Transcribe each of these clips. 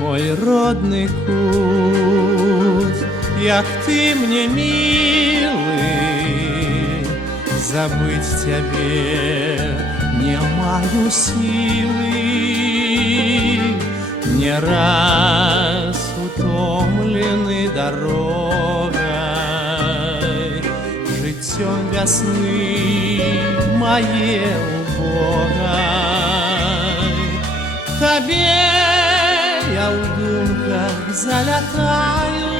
мой родный кут, як ты мне милый, забыть тебе не маю силы. Не раз утомлены дорогой, життем весны моей убогой. Тебе я в думках залятаю,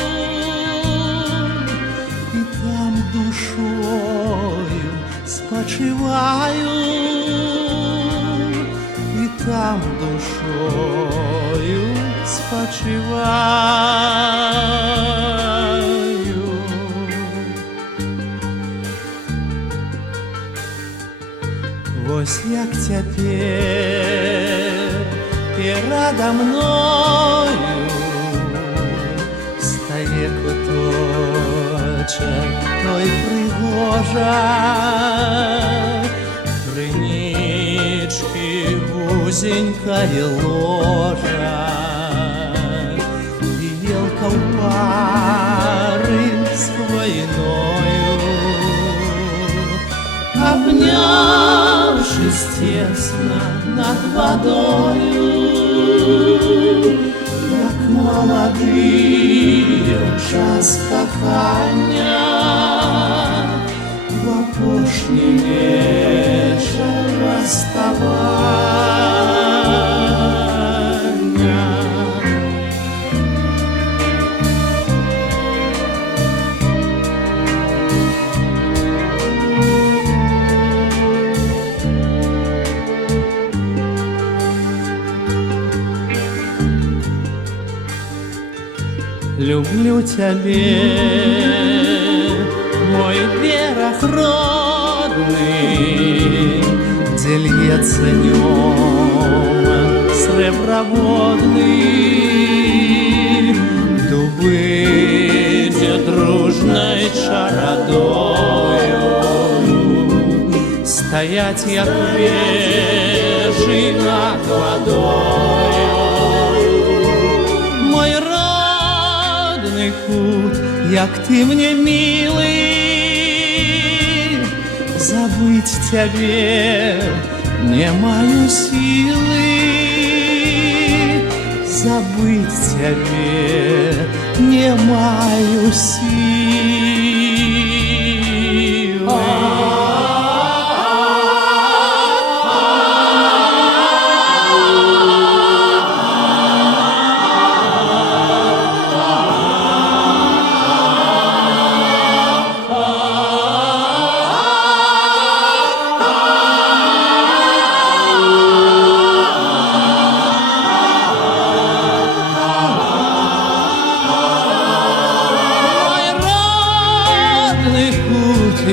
и там душою спочиваю, и там душою спочиваю. Вось як цяпер перада мною стае куточак той прыгожай, крынічкі вузенькае ложа, і елка ў пары з хвойною, обнявшись тесно над водою, як молодые ў час кахання, в апошні вечар расставання. Люблю тебе, мой берег родный, где льется днем среброводный, дубы, где дружной чародою стоять як вежи над водою. Мой родный кут, як ты мне милый, забыть тебе не маю силы, забыть тебе не маю силы.